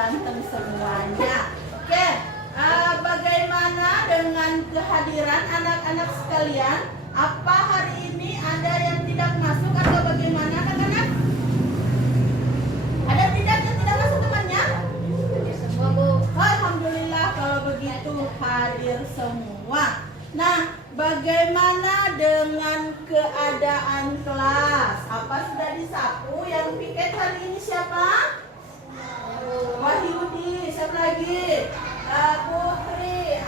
ganteng semuanya. Oke, bagaimana dengan kehadiran anak-anak sekalian? Apa hari ini ada yang tidak masuk atau bagaimana anak-anak? Ada tidak yang tidak masuk temannya? Hadir semua, Bu. Alhamdulillah kalau begitu hadir semua. Nah, bagaimana dengan keadaan kelas? Apa sudah disapu? Yang piket hari ini siapa? Wahyudi, siapa lagi? Putri,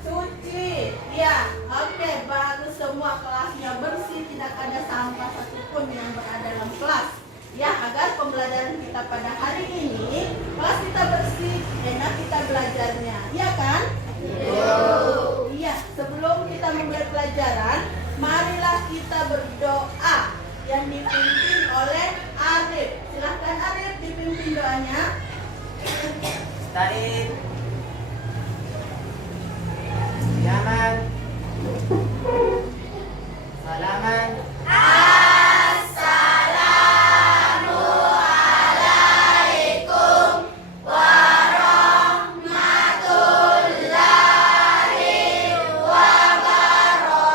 Suci. Ya, oke, bagus semua, kelasnya bersih, tidak ada sampah satupun yang berada dalam kelas. Ya, agar pembelajaran kita pada hari ini, kelas kita bersih, enak kita belajarnya. Iya kan? Iya, sebelum kita memulai pelajaran, marilah kita berdoa yang dipimpin oleh Arif. Silahkan Arif dipimpin doanya. Stain, Yaman, Salaman. Assalamualaikum warahmatullahi wabarakatuh.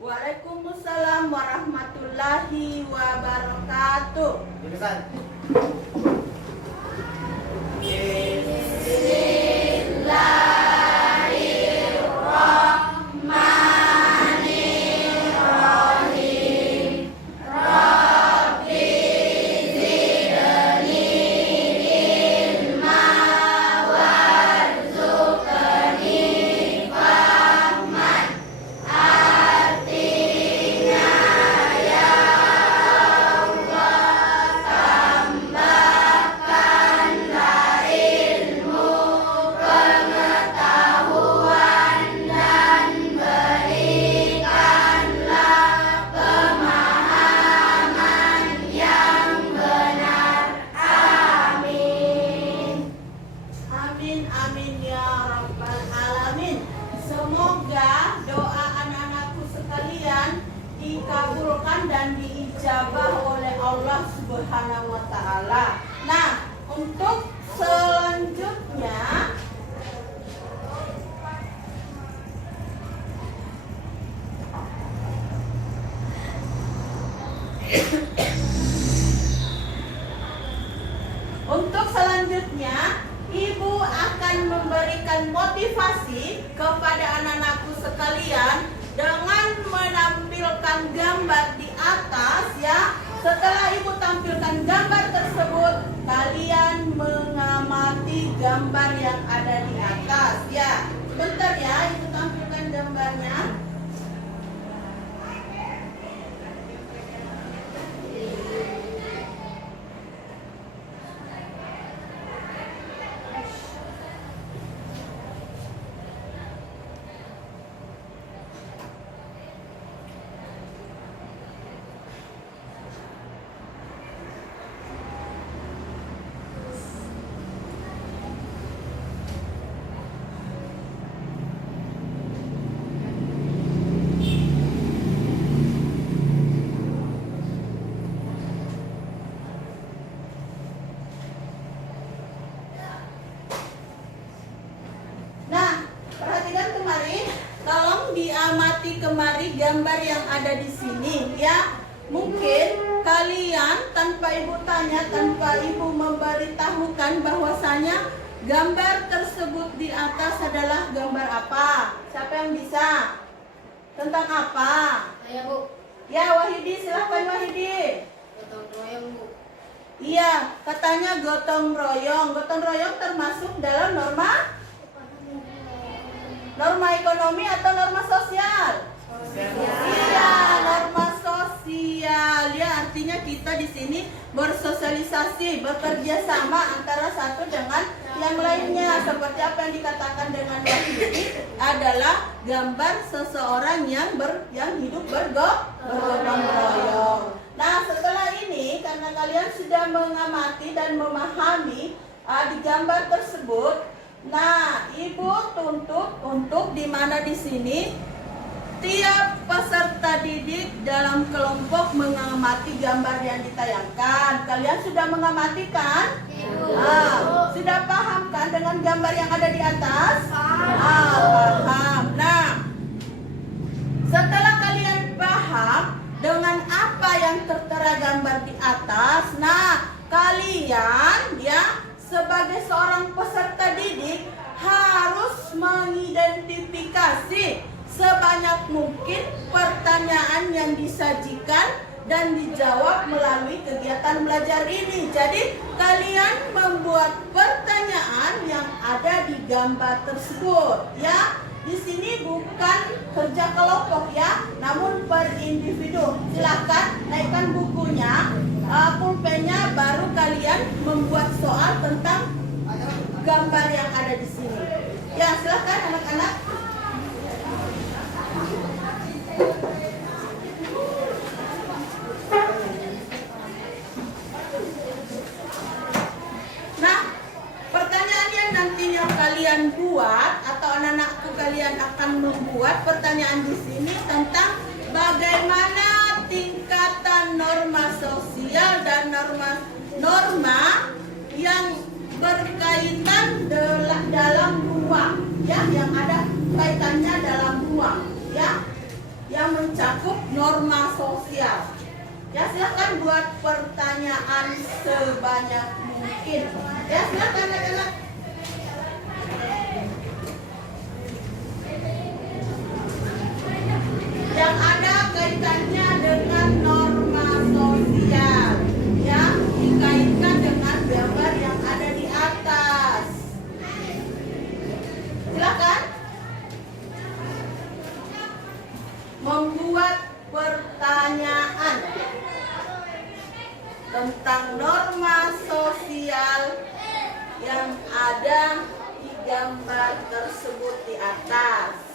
Waalaikumsalam warahmatullahi wabarakatuh. Jurusan. Bismillahirrahmanirrahim. Rabbi zidni ilma warzuqni fahman. Artinya ya Allah, tambahkanlah ilmu, pengetahuan, dan berikanlah pemahaman yang benar. Amin. Amin, amin ya rabbal alamin. Semoga doa anak-anakku sekalian dikabulkan dan diijabah oleh Allah Subhanahu wa taala. Nah, untuk selanjutnya Ibu akan memberikan motivasi kepada anak-anakku kalian dengan menampilkan gambar di atas ya. Setelah ibu tampilkan gambar tersebut, kalian mengamati gambar yang ada di atas ya. Bentar ya, ibu tampilkan gambarnya. Diamati kemari gambar yang ada di sini ya. Mungkin kalian tanpa ibu tanya, tanpa ibu memberitahukan bahwasanya gambar tersebut di atas adalah gambar apa? Siapa yang bisa? Tentang apa? Saya, Bu. Ya, Wahidi, silahkan Wahidi. Gotong royong, Bu. Iya, katanya gotong royong. Gotong royong termasuk dalam norma ekonomi atau norma sosial? Iya, norma sosial. Ya, artinya kita di sini bersosialisasi, bekerja sama antara satu dengan yang lainnya. Seperti apa yang dikatakan dengan Wahidi adalah gambar seseorang yang hidup bergotong royong. Nah, setelah ini karena kalian sudah mengamati dan memahami di gambar tersebut, nah, ibu tuntut untuk di mana di sini tiap peserta didik dalam kelompok mengamati gambar yang ditayangkan. Kalian sudah mengamati kan? Sudah paham kan dengan gambar yang ada di atas? Paham. Nah, setelah kalian paham dengan apa yang tertera gambar di atas, nah kalian ya sebagai seorang peserta didik harus mengidentifikasi sebanyak mungkin pertanyaan yang disajikan dan dijawab melalui kegiatan belajar ini. Jadi kalian membuat pertanyaan yang ada di gambar tersebut ya. Di sini bukan kerja kelompok ya, namun per individu. Silakan naikkan bukunya, pulpennya, baru kalian membuat soal tentang gambar yang ada di sini. Ya, silakan anak-anak. Nah, pertanyaan yang nantinya kalian buat atau anak-anakku kalian akan membuat pertanyaan di sini tentang bagaimana tingkatan norma sosial dan norma yang berkaitan dalam ruang ya, yang ada kaitannya dalam ruang ya, yang mencakup norma sosial. Ya, silakan buat pertanyaan sebanyak mungkin. Ya, silakan anak-anak. Yang ada kaitannya dengan norma sosial ya, dikaitkan dengan gambar yang ada di atas. Silakan membuat pertanyaan tentang norma sosial yang ada di gambar tersebut di atas.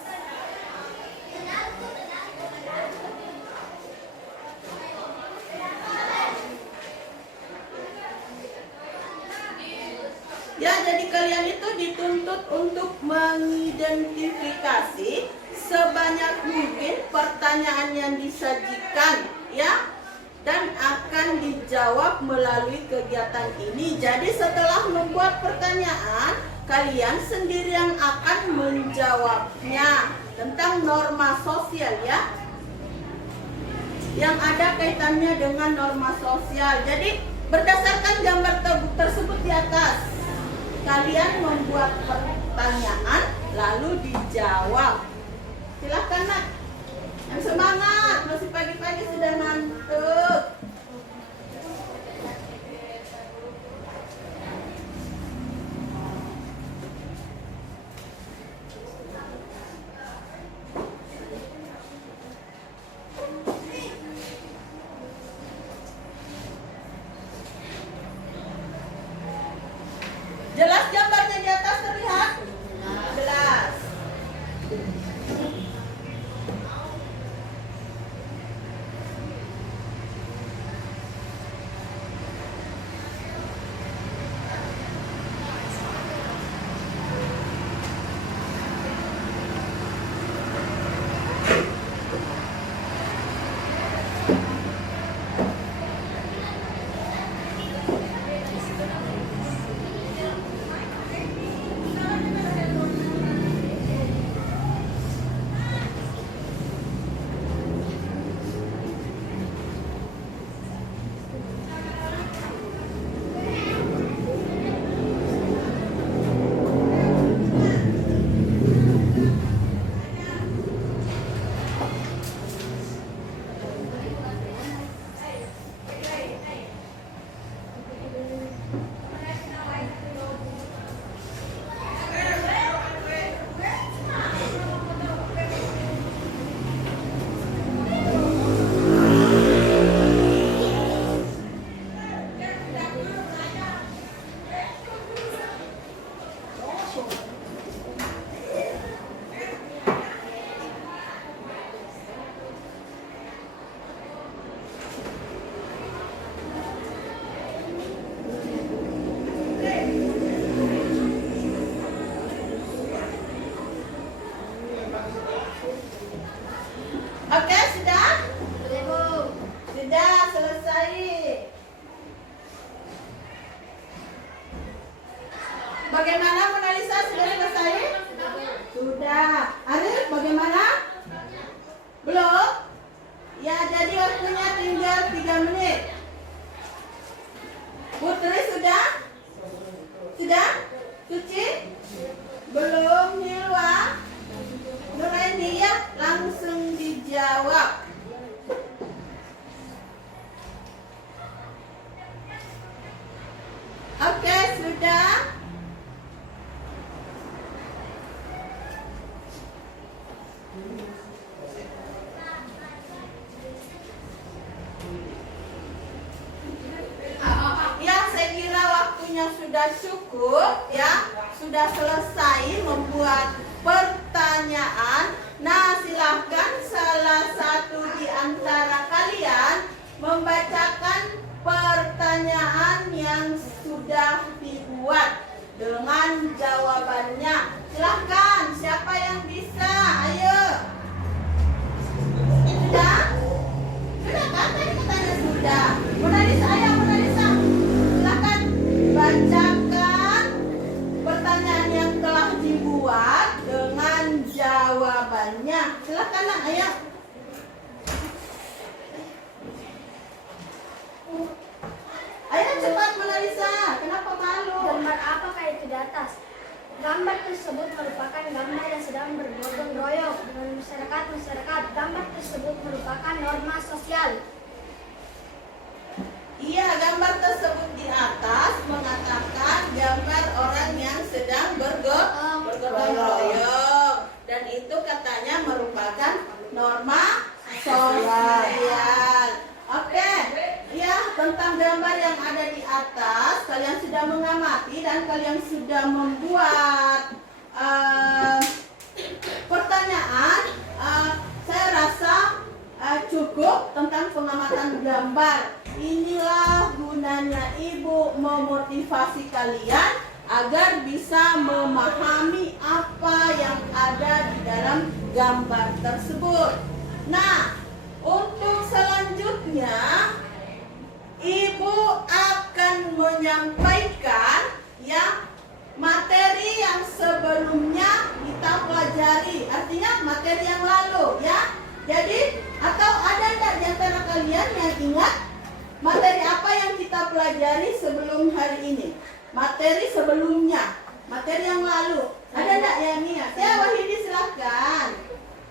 Ya, jadi kalian itu dituntut untuk mengidentifikasi sebanyak mungkin pertanyaan yang disajikan ya, dan akan dijawab melalui kegiatan ini. Jadi setelah membuat pertanyaan, kalian sendiri yang akan menjawabnya tentang norma sosial ya, yang ada kaitannya dengan norma sosial. Jadi berdasarkan gambar tersebut di atas, kalian membuat pertanyaan lalu dijawab. Silakan. Oke, sudah? Sudah, Bu. Sudah selesai. Bagaimana Mona Lisa, sudah selesai? Sudah. Arif, bagaimana? Belum? Ya, jadi waktunya tinggal 3 menit. Putri sudah? Sudah? Suci? Belum, Hilwa? Nuraini ya, langsung dijawab. Oke, sudah? Ya, saya kira waktunya sudah cukup ya. Sudah selesai membuat pertanyaan. Nah, silahkan salah satu di antara kalian membacakan pertanyaan yang sudah dibuat dengan jawabannya. Silahkan, siapa yang bisa? Ayo. Sudah? Sudah kan? Tadi katanya sudah. Mona Lisa, ayo Mona Lisa. Silahkan bacakan pertanyaan yang telah dibuat dengan jawabannya. Silahkan nak, ayo. Ayo cepat Mona Lisa. Kenapa malu? Gambar apa kayak itu di atas? Gambar tersebut merupakan gambar yang sedang bergotong royong dengan masyarakat. Gambar tersebut merupakan norma sosial. Iya, gambar tersebut di atas mengatakan gambar orang yang sedang bergotong royong, dan itu katanya merupakan norma sosial. Oke, ya, tentang gambar yang ada di atas kalian sudah mengamati dan kalian sudah membuat pertanyaan. Saya rasa cukup tentang pengamatan gambar. Inilah gunanya ibu memotivasi kalian agar bisa memahami apa yang ada di dalam gambar tersebut. Nah, untuk selanjutnya ibu akan menyampaikan ya materi yang sebelumnya kita pelajari, artinya materi yang lalu ya. Jadi, atau ada enggak di antara kalian yang ingat materi apa yang kita pelajari sebelum hari ini? Materi sebelumnya, materi yang lalu. Ada enggak yang ingat? Ya, Wahidi silahkan.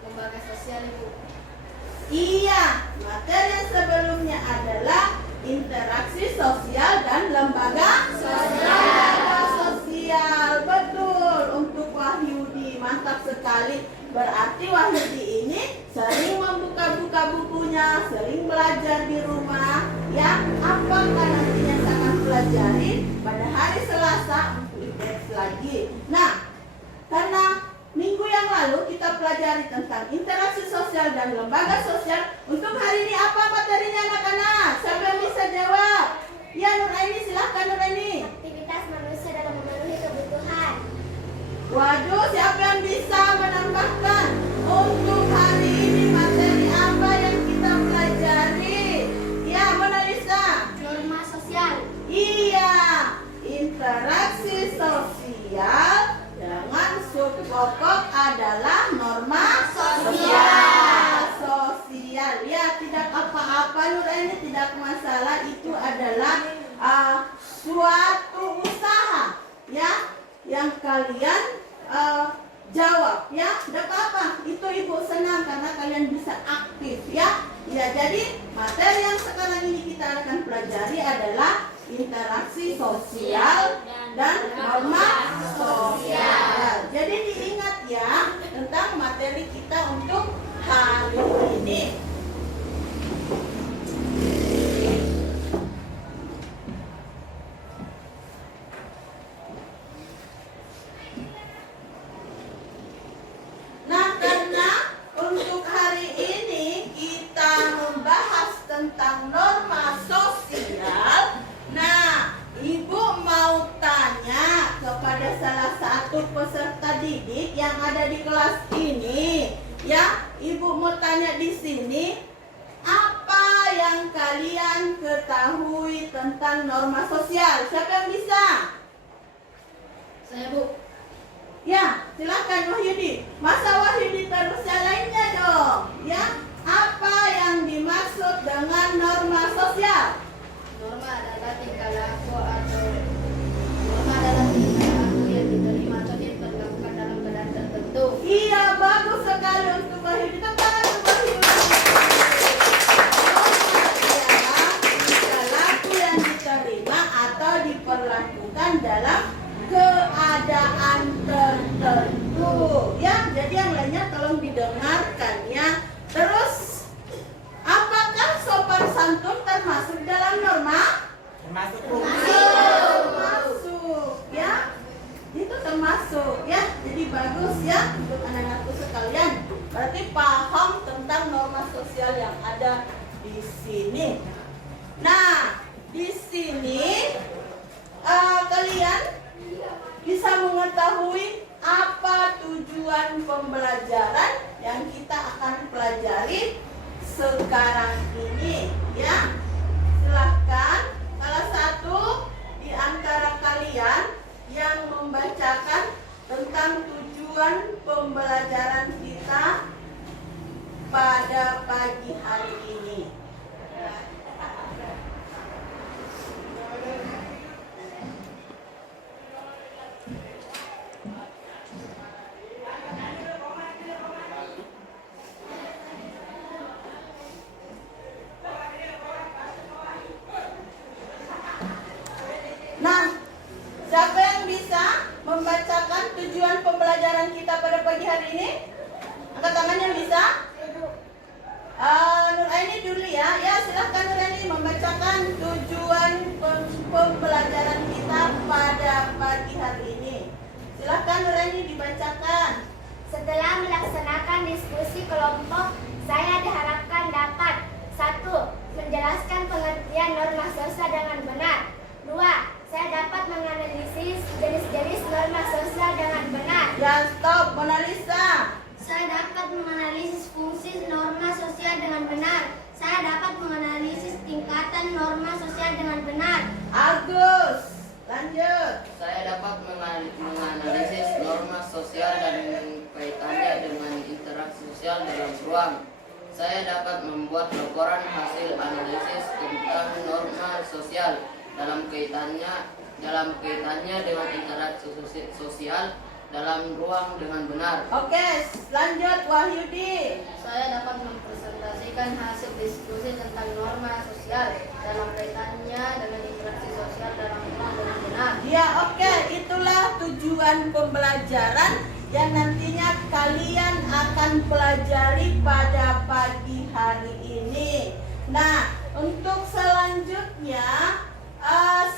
Lembaga sosial, Ibu. Iya, materi yang sebelumnya adalah interaksi sosial dan lembaga sosial. Lembaga sosial, betul, untuk Wahyudi, mantap sekali. Berarti Wahyudi ini sering membuka-buka bukunya, sering belajar di rumah. Ya, apakah nantinya saya akan pelajari pada hari Selasa untuk IPS lagi. Nah, karena minggu yang lalu kita pelajari tentang interaksi sosial dan lembaga sosial. Untuk hari ini apa materinya anak-anak? Siapa yang bisa jawab? Ya, Nuraini, silahkan Nuraini. Aktivitas manusia dalam memenuhi kebutuhan. Waduh, siapa yang bisa menambahkan? Untuk hari ini materi apa yang kita pelajari? Ya, Mona Lisa. Norma sosial. Iya, interaksi sosial dengan subpokok adalah norma sosial. Sosial, ya, tidak apa-apa Nuraini, tidak masalah. Itu adalah suatu usaha ya yang kalian jawab ya. Tidak apa-apa, itu ibu senang karena kalian bisa aktif ya. Ya, jadi materi yang sekarang ini kita akan pelajari adalah interaksi sosial dan norma sosial. Jadi diingat ya tentang materi kita untuk hari ini. Nah, karena untuk hari ini kita membahas tentang norma sosial. Nah, ibu mau tanya kepada salah satu peserta didik yang ada di kelas ini. Ya, ibu mau tanya di sini. tentang norma sosial. Siapa yang bisa? Saya, Bu. Ya, silakan Wahyudi. Masa Wahyudi terus yang lainnya dong. Ya, apa yang dimaksud dengan norma sosial? Norma adalah tingkah laku atau norma adalah tingkah laku yang diterima atau diperlakukan dalam keadaan tertentu. Iya, bagus sekali untuk Wahyudi. Tepuk tangan untuk Wahyudi. Norma adalah tingkah laku yang diterima atau diperlakukan dalam keadaan tertentu. Ya, jadi yang lainnya tolong didengarkan ya. Terus, apakah sopan santun termasuk dalam norma? Termasuk Termasuk, ya. Itu termasuk, ya. Jadi bagus ya untuk anak-anakku sekalian. Berarti paham tentang norma sosial yang ada di sini. Nah, di sini kalian bisa mengetahui apa tujuan pembelajaran yang kita akan pelajari sekarang ini, ya. Silahkan salah satu di antara kalian yang membacakan tentang tujuan pembelajaran kita pada pagi hari ini. Nah, siapa yang bisa membacakan tujuan pembelajaran kita pada pagi hari ini? Angkat tangan yang bisa. Nuraini dulu ya. Ya, silahkan Nuraini membacakan tujuan pembelajaran kita pada pagi hari ini. Silahkan Nuraini dibacakan. Setelah melaksanakan diskusi kelompok, saya diharapkan dapat 1. Menjelaskan pengertian norma sosial dengan benar. 2. Saya dapat menganalisis jenis-jenis norma sosial dengan benar. Ya, stop, Mona Lisa. Saya dapat menganalisis fungsi norma sosial dengan benar. Saya dapat menganalisis tingkatan norma sosial dengan benar. Agus, lanjut. Saya dapat menganalisis norma sosial dan kaitannya dengan interaksi sosial dalam ruang. Saya dapat membuat laporan hasil analisis tentang norma sosial dalam kaitannya dengan interaksi sosial dalam ruang dengan benar. Oke, lanjut Wahyudi. Saya dapat mempresentasikan hasil diskusi tentang norma sosial dalam kaitannya dengan interaksi sosial dalam ruang dengan benar. Ya, oke, itulah tujuan pembelajaran yang nantinya kalian akan pelajari pada pagi hari ini. Nah, untuk selanjutnya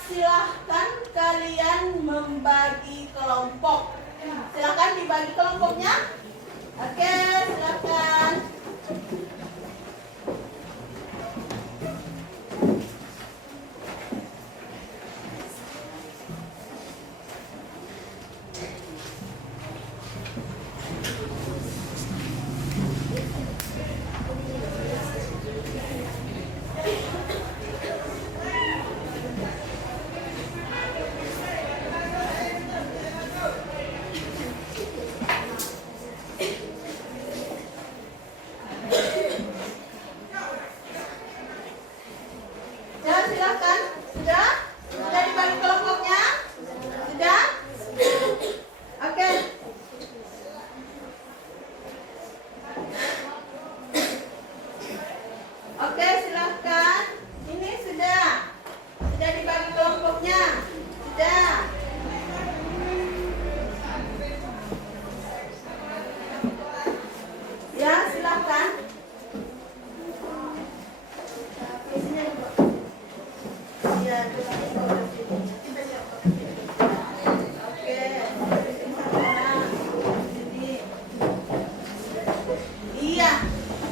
silahkan kalian membagi kelompok. Silahkan dibagi kelompoknya. Oke, silahkan. Ya, silakan. Sudah? Sudah dibagi kelompoknya? Sudah? Oke. Oke, silakan. Ini sudah. Sudah dibagi kelompoknya? Sudah. Ya, silakan. Ya, oke. Iya,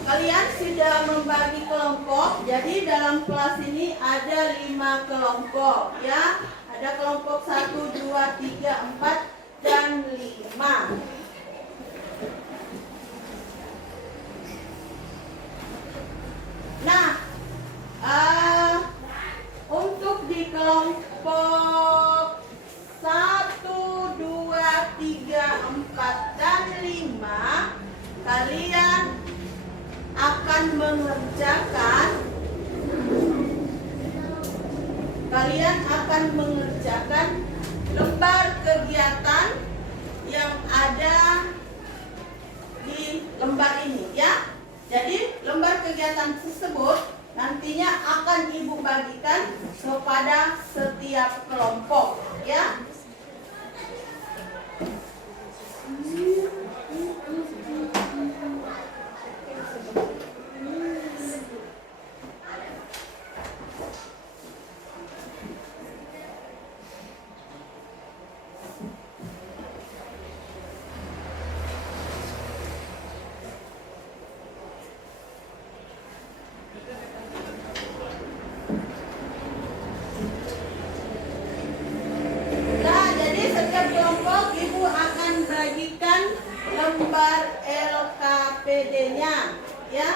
kalian sudah membagi kelompok. Jadi dalam kelas ini ada 5 kelompok, ya. Ada kelompok 1, 2, 3, 4, dan 5. Nah, untuk di kelompok mengerjakan lembar kegiatan yang ada di lembar ini ya. Jadi lembar kegiatan tersebut nantinya akan Ibu bagikan kepada setiap kelompok ya. Lembar LKPD-nya ya.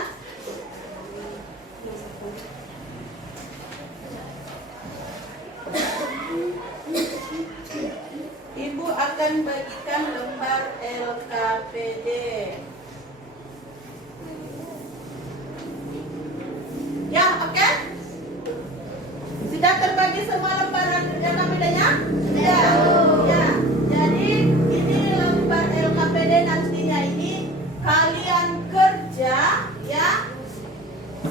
Ibu akan bagikan lembar LKPD. Ya, oke? Sudah terbagi semua lembar LKPD-nya? Ya. Ya. Jadi ini lembar LKPD nantinya ini kalian kerja ya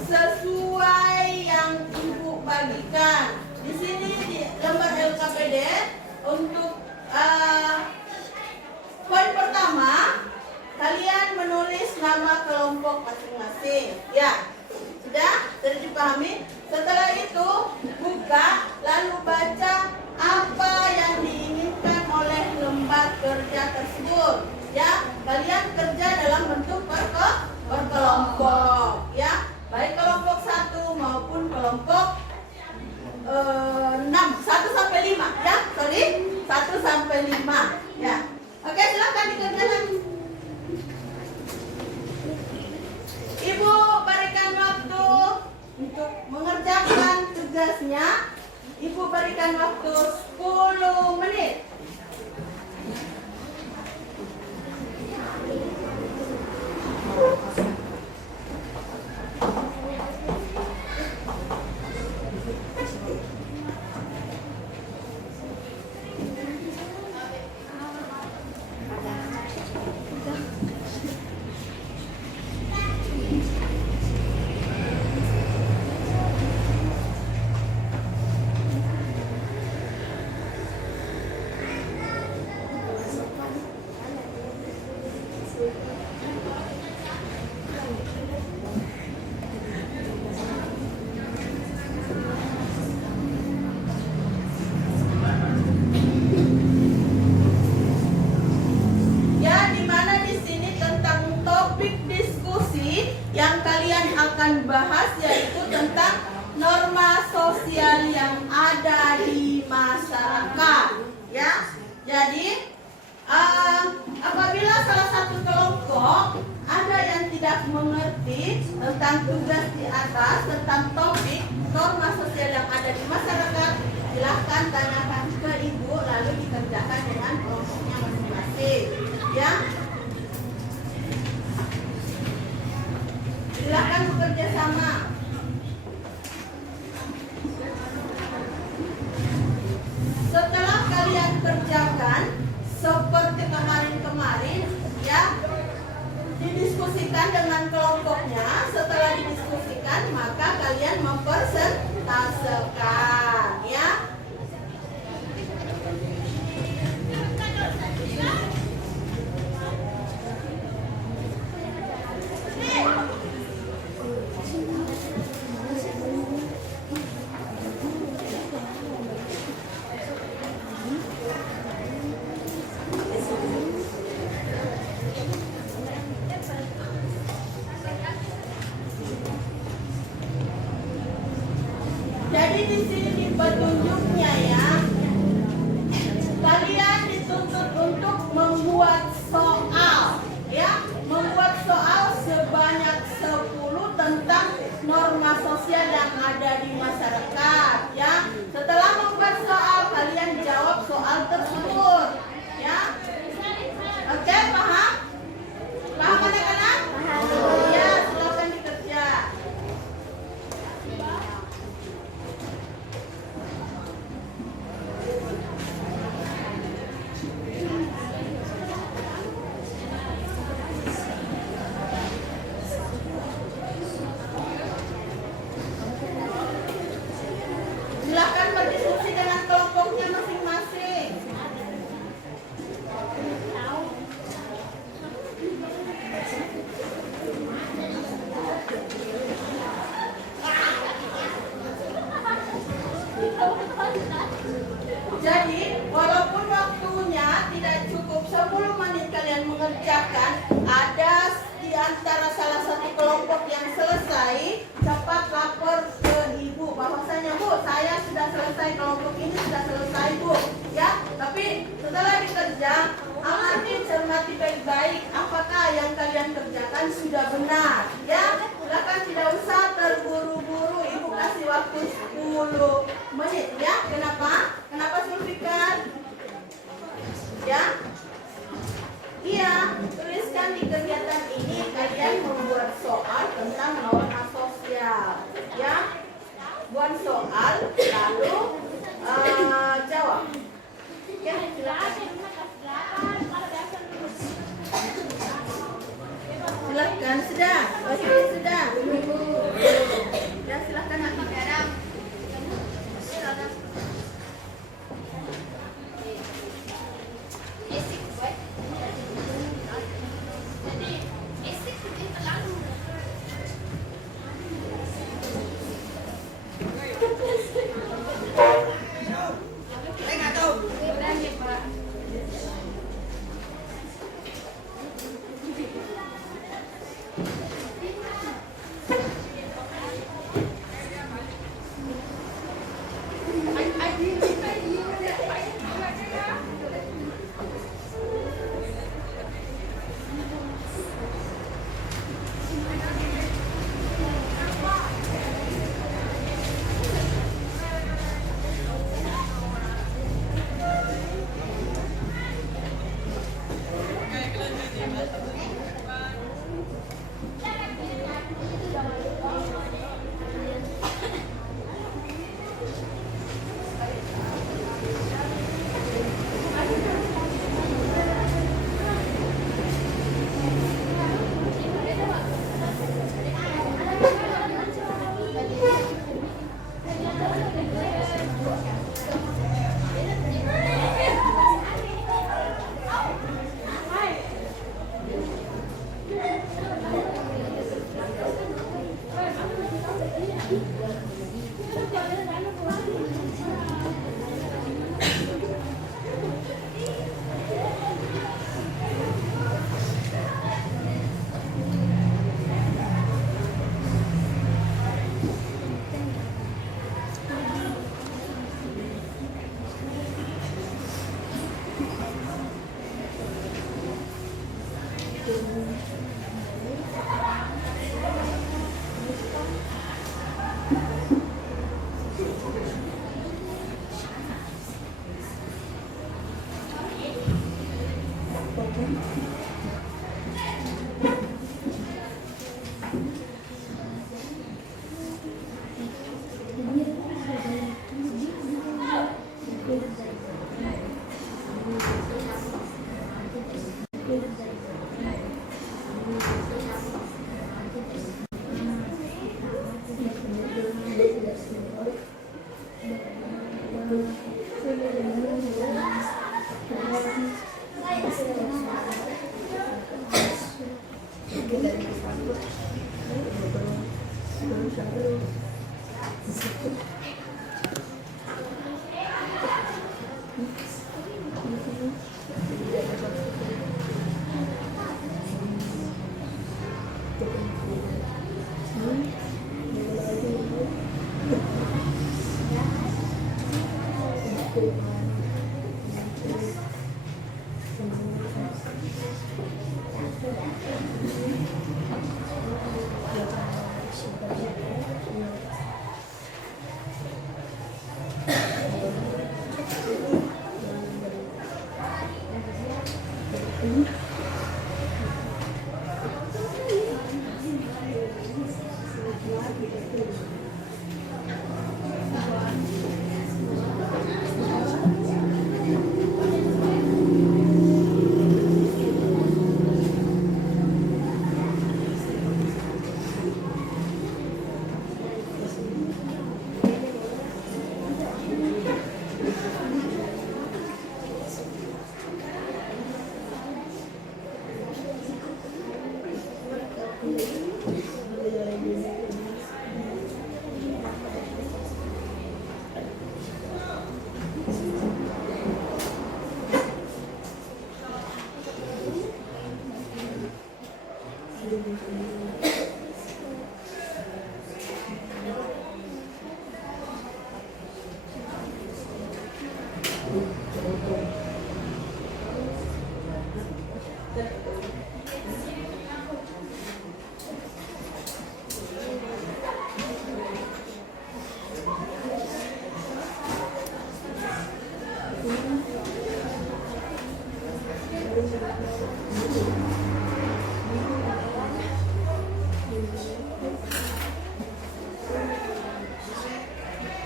sesuai yang Ibu bagikan. Di sini di lembar LKPD untuk poin pertama kalian menulis nama kelompok masing-masing. Ya, sudah dipahami? Setelah itu buka lalu baca apa yang diinginkan oleh lembar kerja tersebut. Ya, kalian kerja dalam bentuk berkelompok. Ya, baik kelompok 1 maupun kelompok 6, 1 sampai 5. Ya, sorry, 1 sampai 5. Ya, oke, silakan dikerjakan. Ibu berikan waktu untuk mengerjakan tugasnya. Ibu berikan waktu 10 menit. Bahas yaitu tentang norma sosial yang ada di masyarakat ya. Jadi apabila salah satu kelompok ada yang tidak mengerti tentang tugas di atas tentang topik norma sosial yang ada di masyarakat, silahkan tanyakan ke Ibu lalu dikerjakan dengan kelompoknya masing-masing ya. Silakan bekerja sama. Setelah kalian kerjakan seperti kemarin-kemarin ya, didiskusikan dengan kelompoknya. Setelah didiskusikan maka kalian mempresentasekan ya. Jadi di sini di petunjuknya ya, kalian dituntut untuk membuat soal ya, membuat soal sebanyak 10 tentang norma sosial yang ada di masyarakat ya. Setelah membuat soal kalian jawab soal tersebut ya. Oke, paham? Paham anak-anak? Ya, silakan dikerja. misalkan ada di antara salah satu kelompok yang selesai, cepat lapor ke ibu bahwasanya Bu, saya sudah selesai, kelompok ini sudah selesai Bu, ya. Tapi setelah dikerja, amati, cermati baik-baik apakah yang kalian kerjakan sudah benar, ya. Silakan tidak usah terburu-buru, ibu kasih waktu 10 menit, ya. Kenapa Sulfikar? Ya. Iya, tuliskan di kegiatan ini kalian membuat soal tentang norma sosial, ya. Buat soal lalu jawab. Ya, silakan sudah. Sudah. Ya, silakan nanti.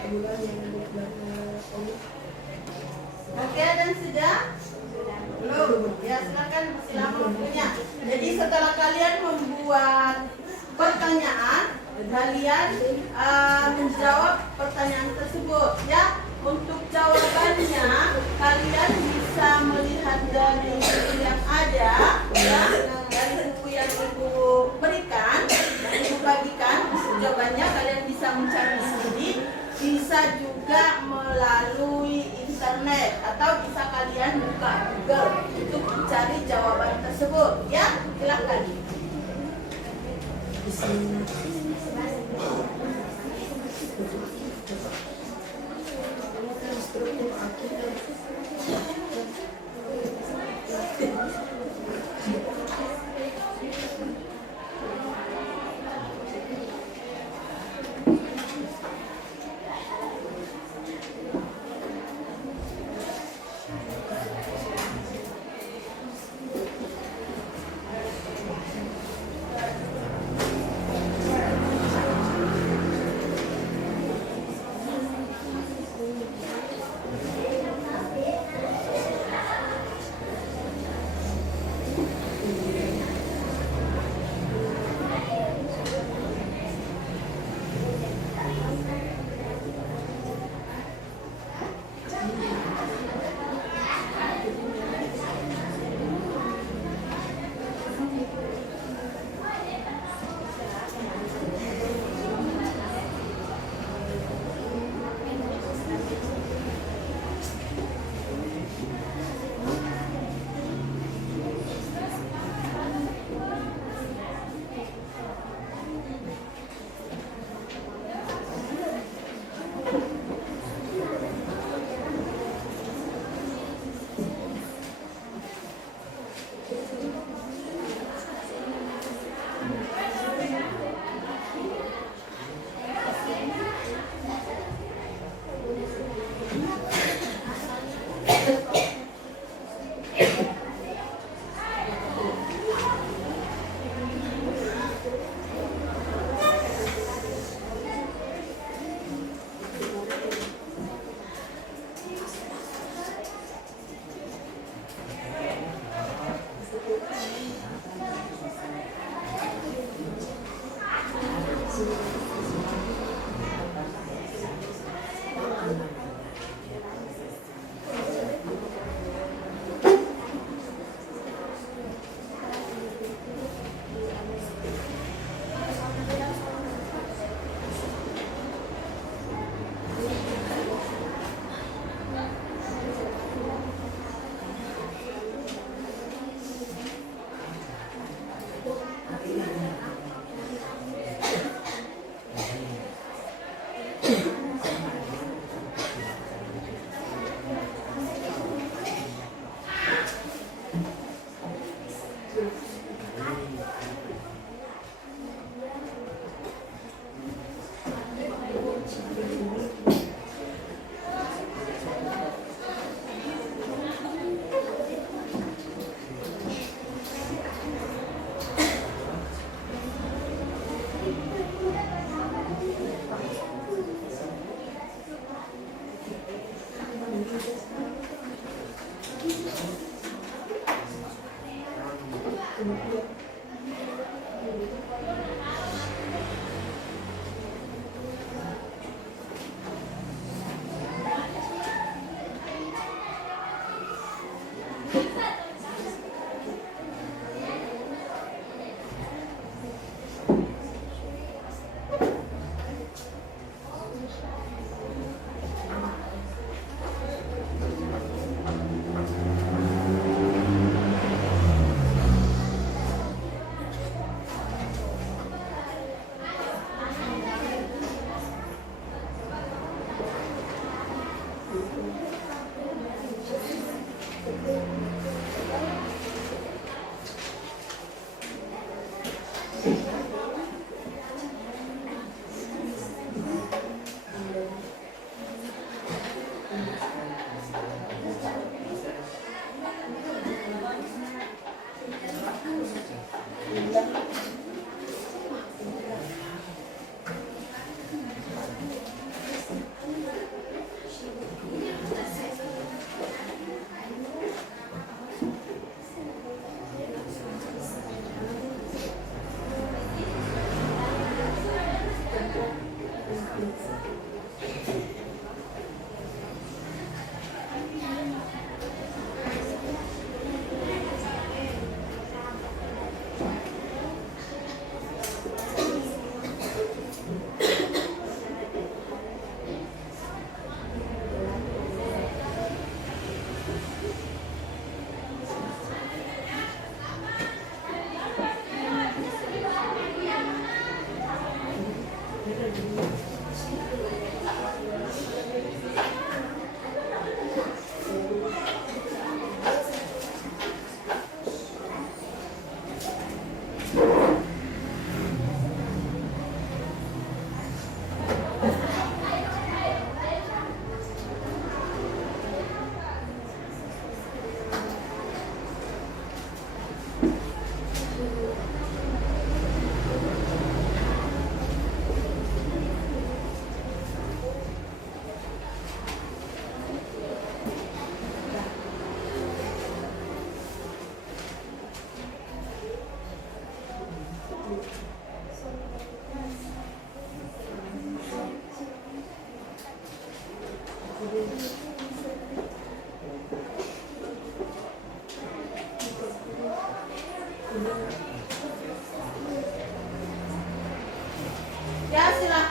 Oke, dan sudah? Belum. Ya, silakan, masih lama waktunya. Jadi setelah kalian membuat pertanyaan, kalian menjawab pertanyaan tersebut. Ya, untuk jawabannya kalian bisa melihat dari buku yang ada, ya, dari buku yang ibu berikan, dan ibu bagikan. Jawabannya kalian bisa mencari sendiri, bisa juga melalui internet atau bisa kalian buka Google untuk mencari jawaban tersebut. Ya, silakan.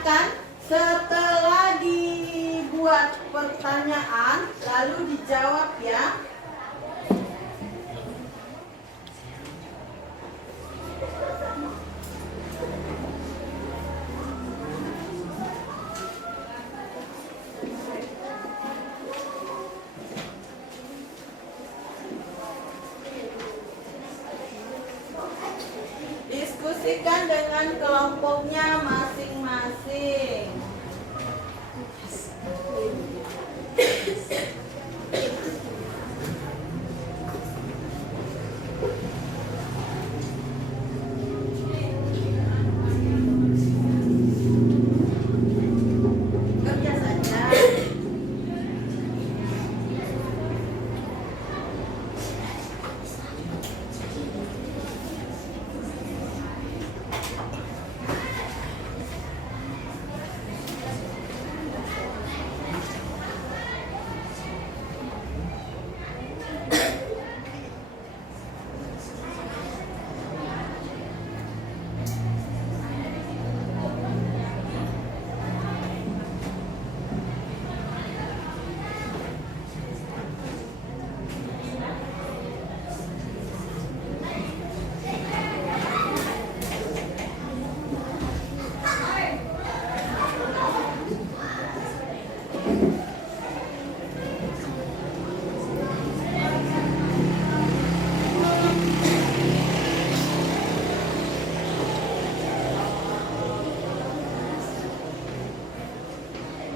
Silahkan setelah dibuat pertanyaan lalu dijawab ya. Diskusikan dengan kelompoknya masing-masing. Kerja saja.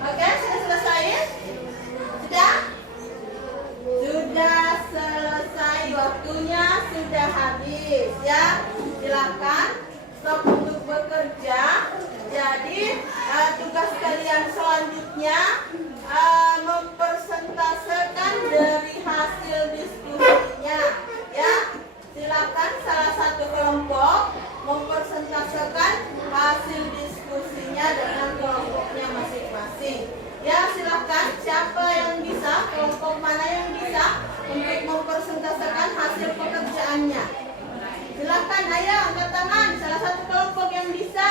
Oke, sudah selesai? Sudah? Sudah selesai, waktunya sudah habis ya. Silakan stop untuk bekerja. Jadi tugas kalian selanjutnya mempresentasekan dari hasil diskusinya ya. Silakan salah satu kelompok mempresentasekan hasil diskusinya dengan kelompoknya masing-masing. Ya, silakan siapa yang bisa, kelompok mana yang bisa untuk mempresentasekan hasil pekerjaannya. Silakan, ayo angkat tangan salah satu kelompok yang bisa.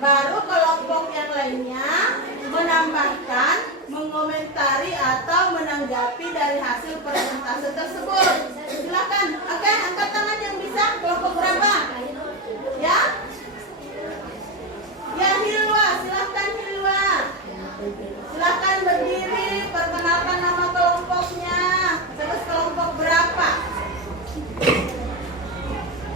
Baru kelompok yang lainnya menambahkan, mengomentari atau menanggapi dari hasil presentase tersebut. Silakan. Oke, angkat tangan yang bisa. Kelompok berapa? Ya? Ya, Hilwa, silakan Hilwa. Silakan berdiri, perkenalkan nama kelompoknya. Terus kelompok berapa?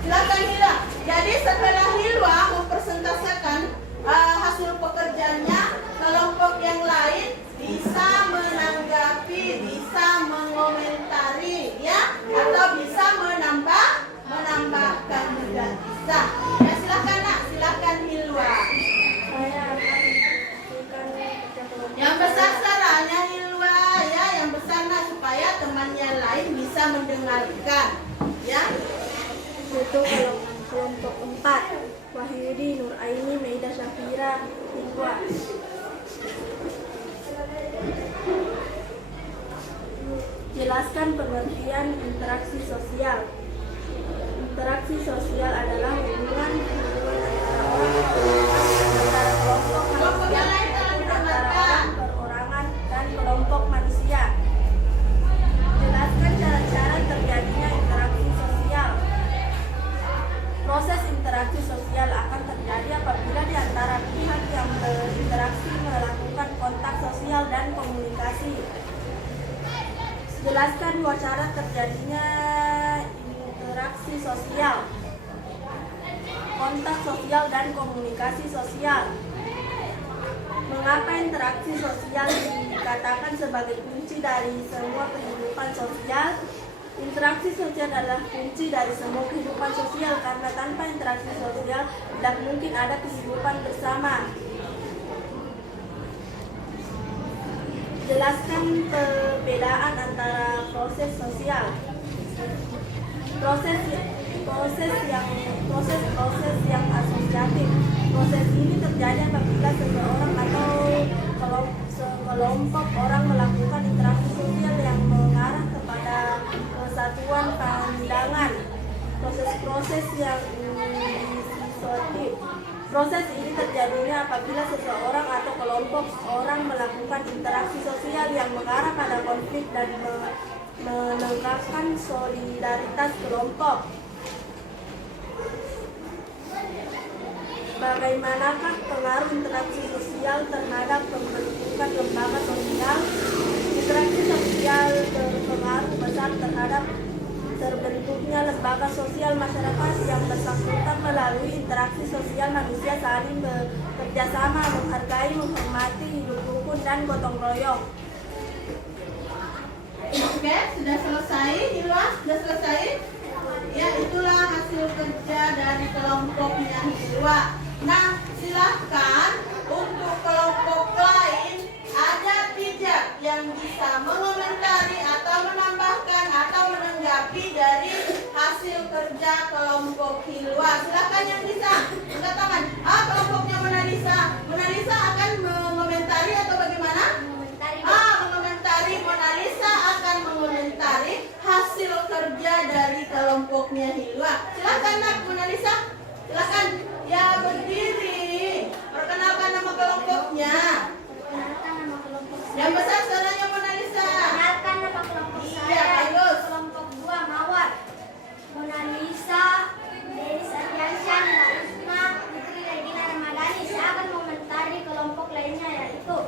Silakan Hilwa. Jadi setelah Hilwa mempresentasekan hasil pekerjaannya, kelompok yang lain bisa menanggapi, bisa mengomentari, ya, atau bisa menambahkan juga bisa. Ya, silakan nak, silakan Hilwa. Yang besar saranya Hilwa, ya, yang besar nak, supaya temannya lain bisa mendengarkan, ya. Untuk kelompok 4, Wahyudi, Nuraini, Meida Syafira, Hilwa. Jelaskan pengertian interaksi sosial. Interaksi sosial adalah hubungan antara orang, antara kelompok manusia, antara orang perorangan dan kelompok manusia. Jelaskan cara-cara terjadinya interaksi sosial. Proses interaksi sosial akan terjadi apabila di antara pihak yang berinteraksi melakukan kontak sosial dan komunikasi. Jelaskan dua cara terjadinya interaksi sosial. Kontak sosial dan komunikasi sosial. Mengapa interaksi sosial dikatakan sebagai kunci dari semua kehidupan sosial? Interaksi sosial adalah kunci dari semua kehidupan sosial karena tanpa interaksi sosial tidak mungkin ada kehidupan bersama. Jelaskan perbedaan antara proses sosial. Proses yang asosiatif. Proses ini terjadi apabila seseorang atau sekelompok orang melakukan interaksi sosial yang mengarah kepada kesatuan pandangan. Proses yang disosiatif. Proses ini terjadinya apabila seseorang atau kelompok orang melakukan interaksi sosial yang mengarah pada konflik dan menegakkan solidaritas kelompok. Bagaimanakah pengaruh interaksi sosial terhadap pembentukan lembaga sosial? Interaksi sosial berpengaruh besar terhadap terbentuknya lembaga sosial masyarakat yang bersangkutan. Melalui interaksi sosial manusia saling bekerjasama, menghargai, menghormati, hidup rukun dan gotong royong. Oke, sudah selesai, Hilwa? Sudah selesai? Ya, itulah hasil kerja dari kelompoknya Hilwa. Nah, silahkan untuk kelompok lain ada tidak yang bisa mengomentari atau menambahkan atau menanggapi dari hasil kerja kelompok Hilwa. Silahkan yang bisa angkat tangan. Kelompoknya Mona Lisa. Mona Lisa akan mengomentari atau bagaimana? Mengomentari. Mona Lisa akan mengomentari hasil kerja dari kelompoknya Hilwa. Silahkan nak Mona Lisa. Silahkan. Ya, berdiri. Perkenalkan nama kelompoknya. Perkenalkan nama kelompok saya. Yang besar suaranya Mona Lisa. Perkenalkan nama kelompok Iya, saya. bagus. Kelompok 2 Mawar. Mona Lisa, Denis Ardiansyah, Larisma, Putri Regina Ramadhani. Saya akan mengomentari kelompok lainnya, yaitu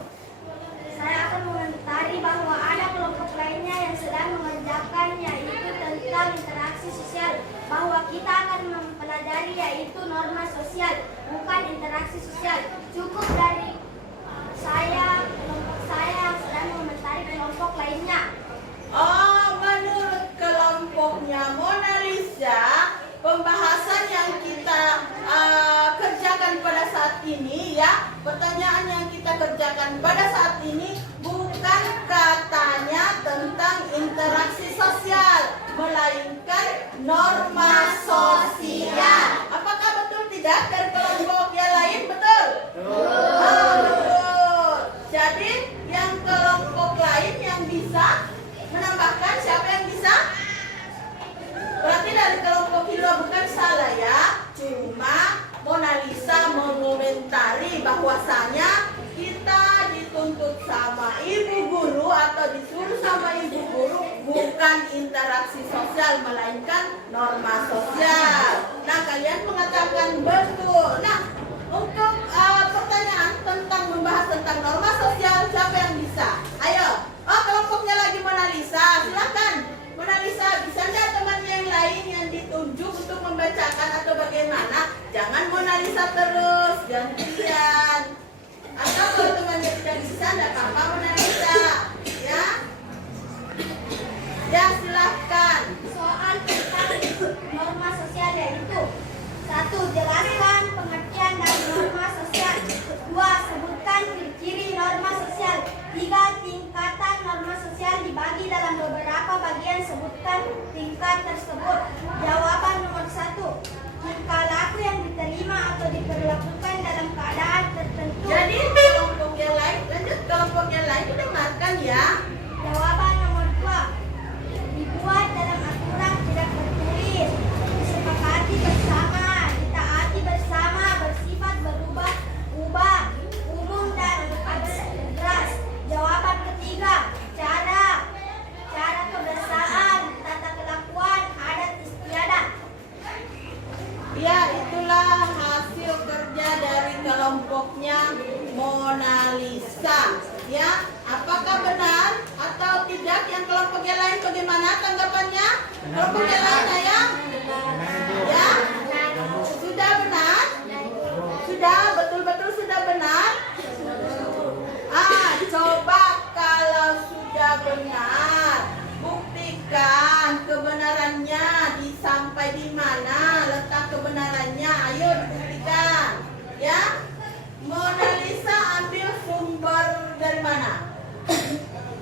saya akan mengomentari bahwa ada kelompok lainnya yang sedang mengerjakan, yaitu tentang interaksi sosial, bahwa kita akan mempelajari yaitu norma sosial, bukan interaksi sosial. Cukup dari kelompok saya yang sedang mengomentari kelompok lainnya. Menurut kelompoknya Mona Lisa, pembahasan yang kita kerjakan pada saat ini, ya, pertanyaan yang kita kerjakan pada saat ini bukan katanya tentang interaksi sosial, melainkan norma sosial. Apakah betul tidak dari kelompok yang lain? Betul? Betul. Jadi yang kelompok lain yang bisa menambahkan, siapa yang bisa? Berarti dari kelompok Hilwa bukan salah ya. Cuma Mona Lisa mengomentari bahwasanya kita dituntut sama ibu guru atau disuruh sama ibu guru bukan interaksi sosial melainkan norma sosial. Nah, kalian mengatakan betul. Nah, untuk pertanyaan tentang membahas tentang norma sosial, siapa yang bisa? Ayo. Kelompoknya lagi Mona Lisa. Silakan. Mona Lisa, bisa enggak temannya yang lain yang ditunjuk untuk membacakan atau bagaimana? Jangan Mona Lisa terus, gantian. Atau kalau temannya tidak bisa, enggak apa-apa Mona Lisa. Ya? Ya, silahkan. Soal tentang norma sosial yaitu 1. Jelaskan pengertian dari norma sosial. 2. Sebutkan ciri-ciri norma sosial. 3. Tingkatan norma sosial dibagi dalam beberapa bagian. Sebutkan tingkat tersebut. Jawaban nomor 1. Tingkah laku yang diterima atau diperlakukan dalam keadaan tertentu. Jadi kelompok yang lain, lanjut kelompok yang lain dengarkan ya. Jawaban nomor 2. Dibuat dalam aturan tidak tertulis. Disepakati bersama. Ditaati bersama. Bersifat berubah-ubah. Umum dan abstrak. Jawaban ketiga. Cara kebiasaan, tata kelakuan, adat istiadat. Ya, itulah hasil kerja dari kelompoknya Mona Lisa. Ya, apakah benar atau tidak yang kelompok yang lain? Bagaimana tanggapannya? Kelompok yang lain ya? Ya, sudah benar? Sudah, betul-betul sudah benar? Coba kalau sudah benar, buktikan kebenarannya sampai di mana letak kebenarannya. Ayo dibuktikan. Ya, Mona Lisa ambil sumber dari mana?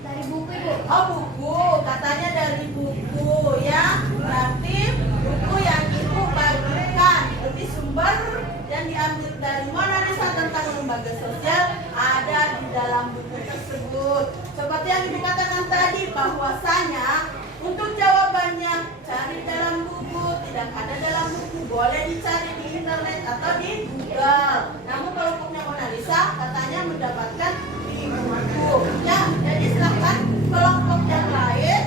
Dari buku, Ibu. Buku. Katanya dari buku ya. Berarti buku yang Ibu bagikan. Berarti sumber yang diambil dari Mona Lisa tentang lembaga sosial ada di dalam buku tersebut. Seperti yang dikatakan tadi bahwasanya untuk jawabannya cari dalam buku, tidak ada dalam buku. Boleh dicari di internet atau di Google. Namun kelompoknya Mona Lisa katanya mendapatkan di buku. Ya, jadi silahkan kelompok yang lain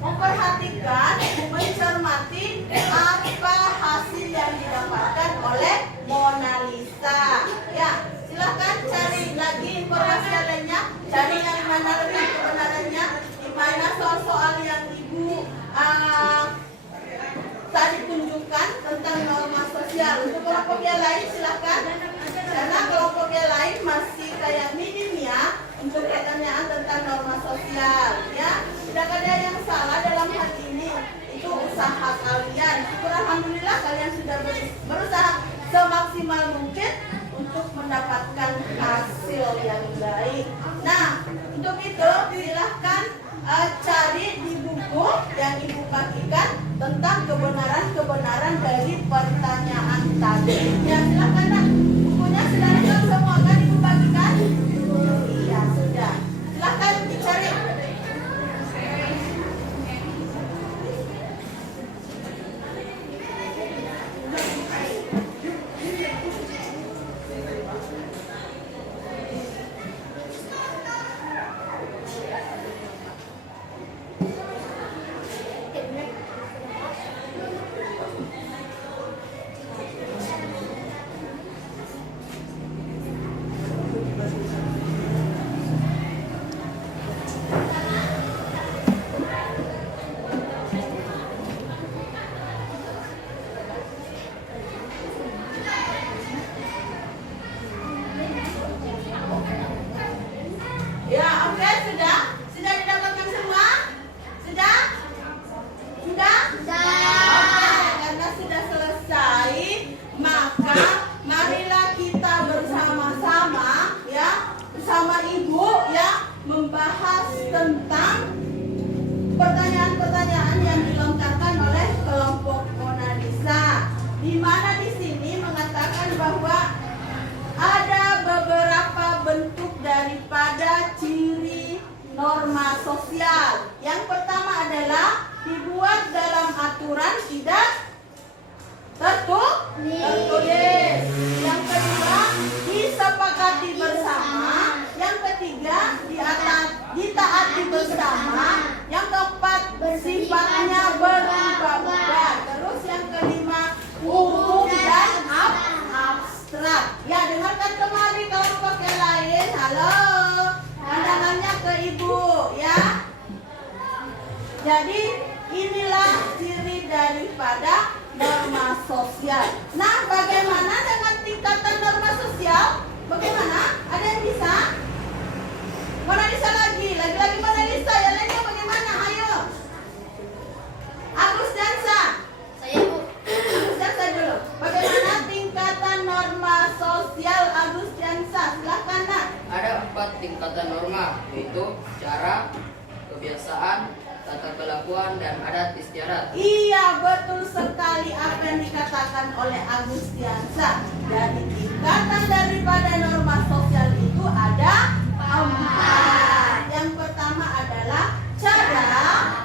memperhatikan, mencermati apa hasil yang didapatkan oleh Mona Lisa. Ya, silahkan cari lagi informasi yang lainnya, cari yang mana lebih kebenarannya, di mana soal-soal yang Ibu tadi tunjukkan tentang norma sosial. Untuk kelompok yang lain silahkan, karena kelompok yang lain masih kayak minim ya untuk pertanyaan tentang norma sosial. Ya, tidak ada yang salah dalam hal ini. Itu usaha kalian. Syukur alhamdulillah kalian sudah berusaha semaksimal mungkin untuk mendapatkan hasil yang baik. Nah, untuk itu silahkan cari di buku yang Ibu bagikan tentang kebenaran-kebenaran dari pertanyaan tadi. Ya, silahkan nak. Bukunya sudah lengkap semua kan Ibu bagikan? Iya, sudah. Silahkan dicari. Ya, oke, sudah? Sudah didapatkan semua? Sudah? Sudah? Oke, karena sudah selesai, maka marilah kita bersama-sama ya, bersama Ibu ya, membahas tentang pertanyaan-pertanyaan yang dilontarkan oleh kelompok Mona Lisa. Di mana di sini mengatakan bahwa ada beberapa bentuk daripada ciri norma sosial. Yang pertama adalah dibuat dalam aturan tidak tertulis. Yang kedua, disepakati bersama. Yang ketiga, ditaati bersama. Yang keempat, sifatnya berubah-ubah. Terus yang kelima, umum dan abstrak. Ya, dengarkan kembali kelompok yang lain. Halo, pandangannya ke Ibu ya. Jadi inilah ciri daripada norma sosial. Nah, bagaimana dengan tingkatan norma sosial? Bagaimana? Ada yang bisa? Mona Lisa lagi Mona Lisa. Yang lainnya bagaimana? Ayo. Agus Dansa. Saya Bu. Agus Dansa dulu. Bagaimana tingkatan norma sosial Agus Dansa? Silakan nak. Ada 4 tingkatan norma, yaitu cara, kebiasaan, tata kelakuan, dan adat istiadat. Iya, betul sekali apa yang dikatakan oleh Agustiansa. Jadi tingkatan daripada norma sosial itu ada 4. Yang pertama adalah cara,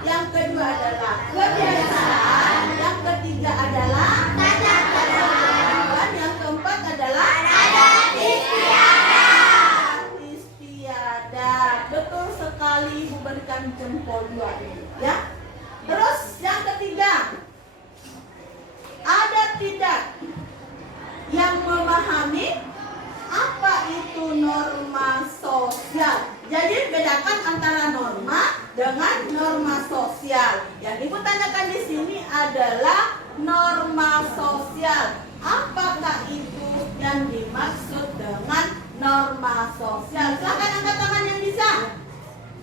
yang kedua adalah kebiasaan, yang ketiga adalah tata kelakuan, yang keempat adalah adat istiadat. Betul sekali, Ibu berikan jempol 2 ya. Terus yang ketiga, ada tidak yang memahami apa itu norma sosial. Jadi bedakan antara norma dengan norma sosial. Yang Ibu tanyakan di sini adalah norma sosial. Apakah itu yang dimaksud dengan norma sosial? Silakan angkat tangan yang bisa.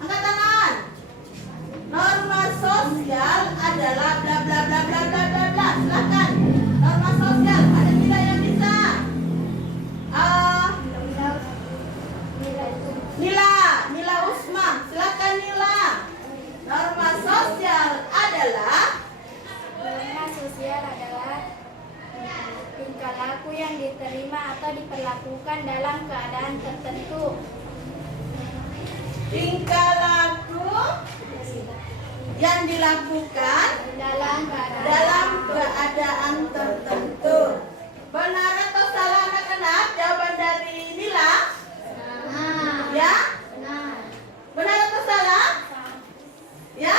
Angkat tangan. Norma sosial adalah bla bla bla bla bla bla bla. Silakan. Norma sosial ada tidak yang bisa? Nila Usma, silakan Nila. Norma sosial adalah tingkah laku yang diterima atau diperlakukan dalam keadaan tertentu. tingkah laku yang dilakukan dalam keadaan tertentu. Benar atau salah anak-anak? Jawaban dari Nila? Ya? Benar atau salah? Ya?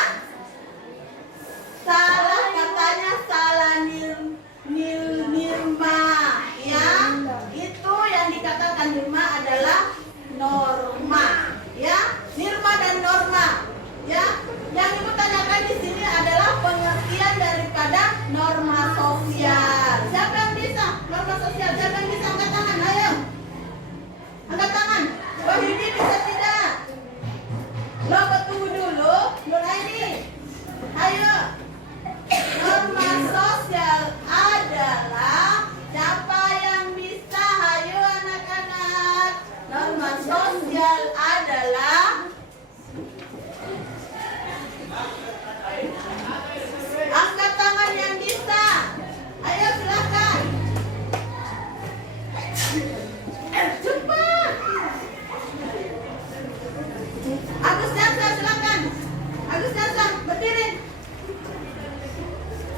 Salah, katanya salah Nirma. Ya? Itu yang dikatakan Nirma adalah norma. Ya? Nirma dan norma. Ya? Yang ibu tanyakan di sini adalah pengertian daripada norma sosial. Siapa yang bisa? Norma sosial. Siapa yang bisa? Angkat tangan, ayo. Angkat tangan. Wahyudi bisa tidak? Lo tunggu dulu. Nuraini. Ayo. Norma sosial adalah siapa yang bisa? Ayo anak-anak. Norma sosial adalah angkat tangan yang bisa. Ayo silakan. Cepat. Agus Jansa silakan. Agus Jansa berdiri.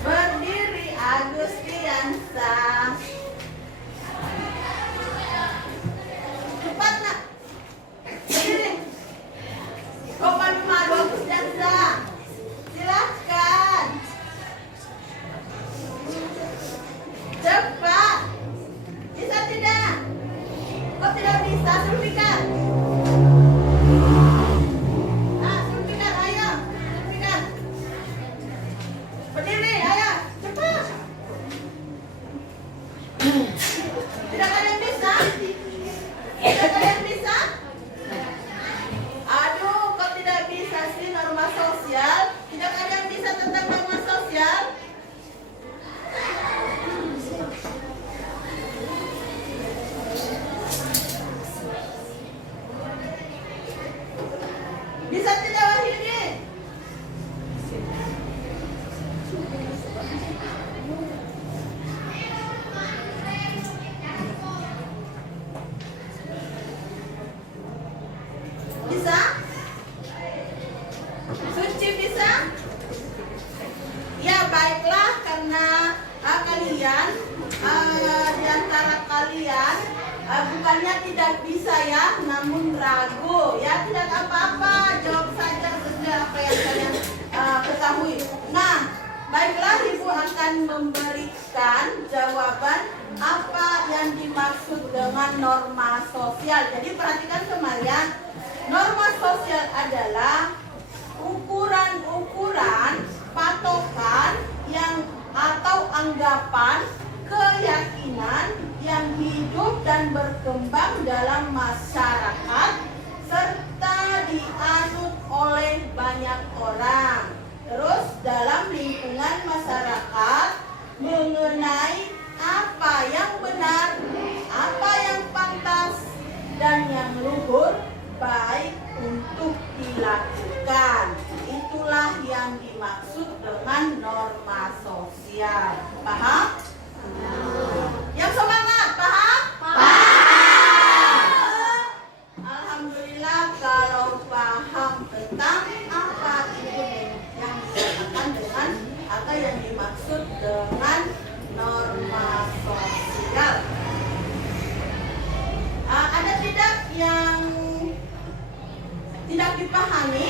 Berdiri Agus Jansa. Cepat nak. Berdiri. Kopan Madu Agus Jansa. Silakan. Cepat. Bisa tidak? Kok tidak bisa, Sulfikar? Nah, Sulfikar, ayo. Sulfikar. Berdiri, ayo. Cepat. Tidak ada yang bisa? Tidak ada yang bisa? Aduh, kok tidak bisa sih norma sosial? Tidak ada yang bisa tentang norma sosial? Bisa tidak Wahyudi? Bisa? Suci bisa? Ya baiklah, karena kalian di antara kalian bukannya tidak bisa ya, namun ragu ya, tidak apa-apa, jawab saja sesuai apa yang kalian ketahui. Nah, baiklah, ibu akan memberikan jawaban apa yang dimaksud dengan norma sosial. Jadi perhatikan kemarin, norma sosial adalah ukuran-ukuran, patokan yang atau anggapan, keyakinan yang hidup dan berkembang dalam masyarakat serta dianut oleh banyak orang. Terus dalam lingkungan masyarakat mengenai apa yang benar, apa yang pantas dan yang luhur baik untuk dilakukan. Itulah yang dimaksud dengan norma sosial. Paham? Yang semangat, paham? Alhamdulillah kalau paham tentang apa itu yang dikatakan dengan apa yang dimaksud dengan norma sosial. Ada tidak yang tidak dipahami?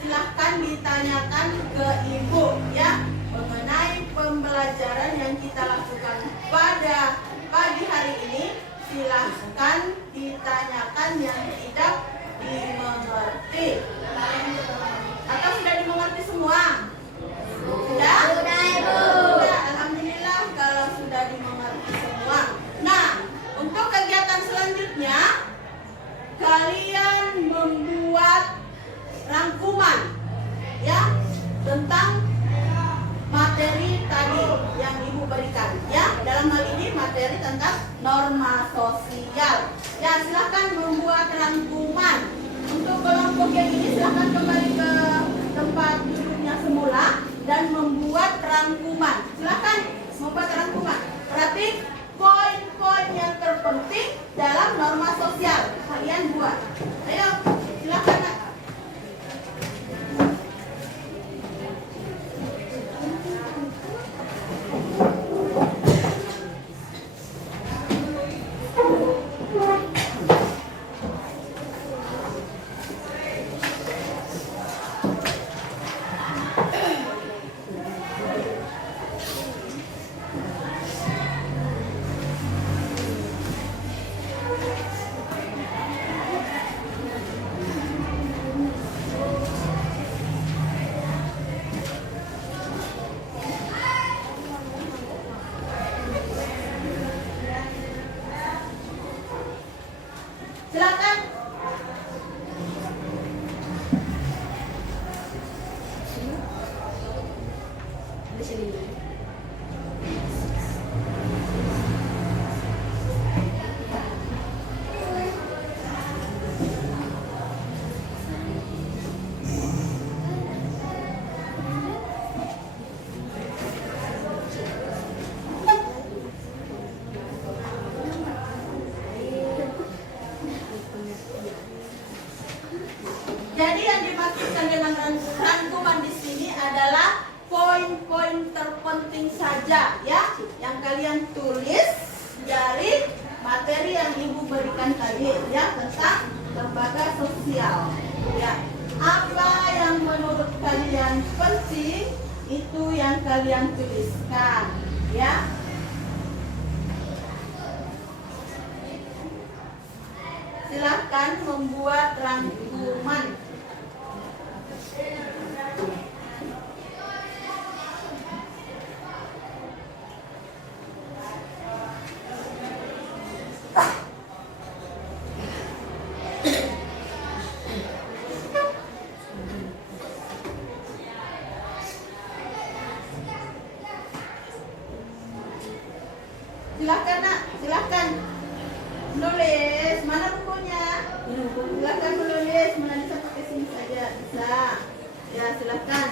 Silahkan ditanyakan ke ibu ya, mengenai pembelajaran yang kita lakukan pada pagi hari ini. Silahkan ditanyakan yang tidak dimengerti. Atau sudah dimengerti semua? Sudah? Sudah, Ibu. Sudah, alhamdulillah kalau sudah dimengerti semua. Nah, untuk kegiatan selanjutnya kalian membuat rangkuman ya tentang materi tadi yang ibu berikan ya. Dalam hal ini materi tentang norma sosial. Ya, silahkan membuat rangkuman. Untuk kelompok yang ini silahkan kembali ke tempat duduknya semula dan membuat rangkuman. Silahkan membuat rangkuman. Berarti poin-poin yang terpenting dalam norma sosial kalian buat. Ayo, silahkan. Silakan. Di sini. Jadi yang dimaksudkan dengan rangkuman di sini adalah poin-poin terpenting saja ya yang kalian tulis dari materi yang Ibu berikan tadi ya tentang lembaga sosial. Ya. Apa yang menurut kalian penting itu yang kalian tuliskan ya. Silahkan membuat rangkuman. Silahkan nak, silahkan menulis. Mana bukunya? Silahkan menulis. Mana bisa pakai sini saja bisa. Ya silahkan.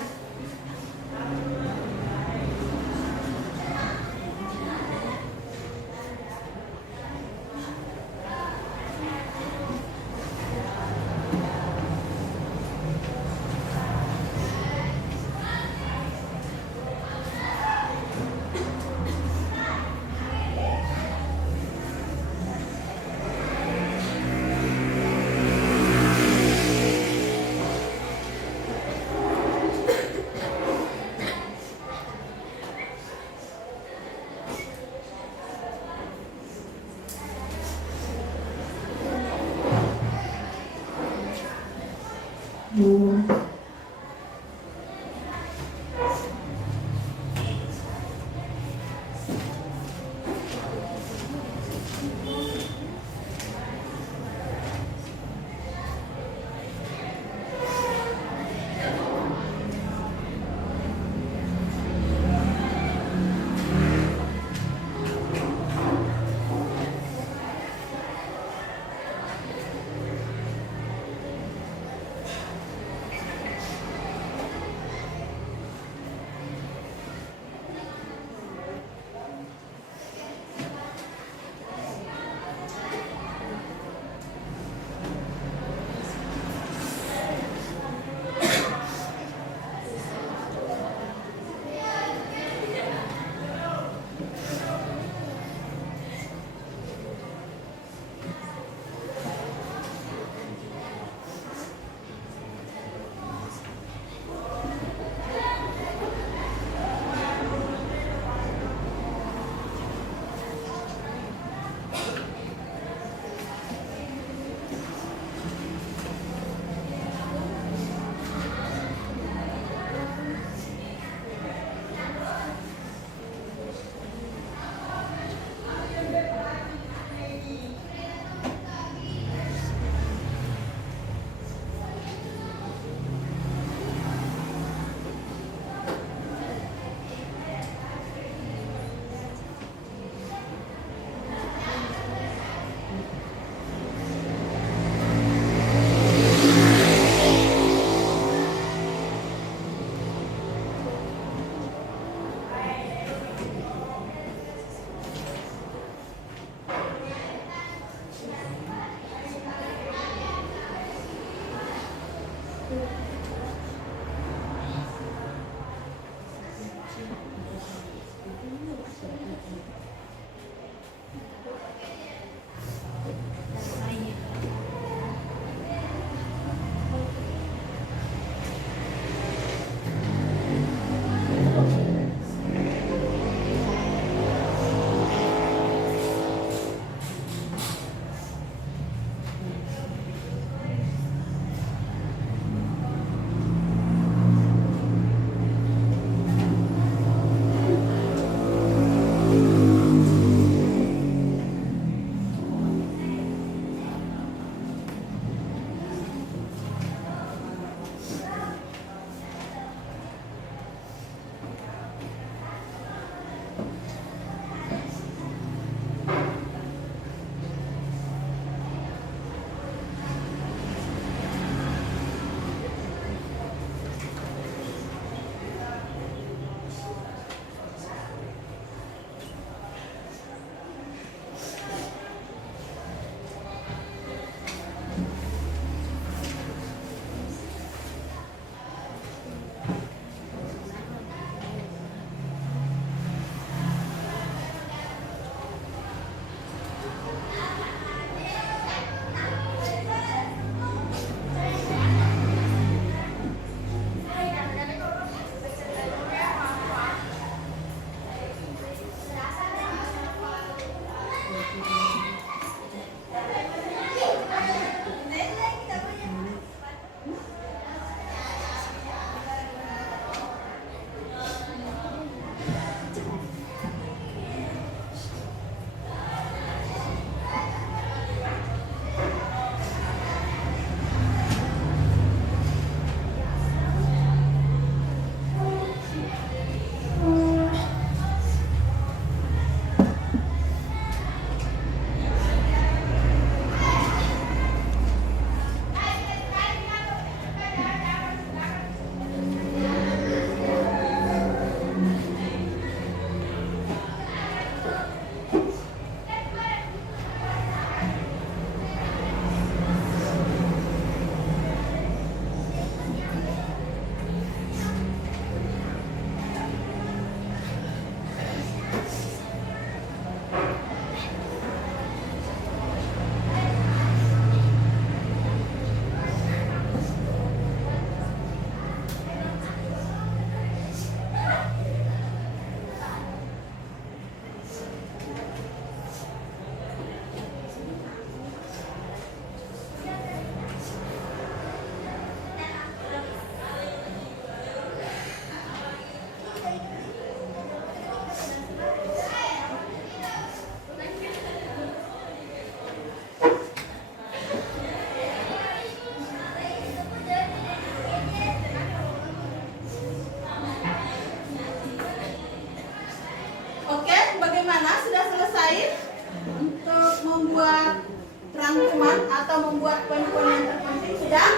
rangkuman atau membuat poin-poin yang terpenting? Sudah?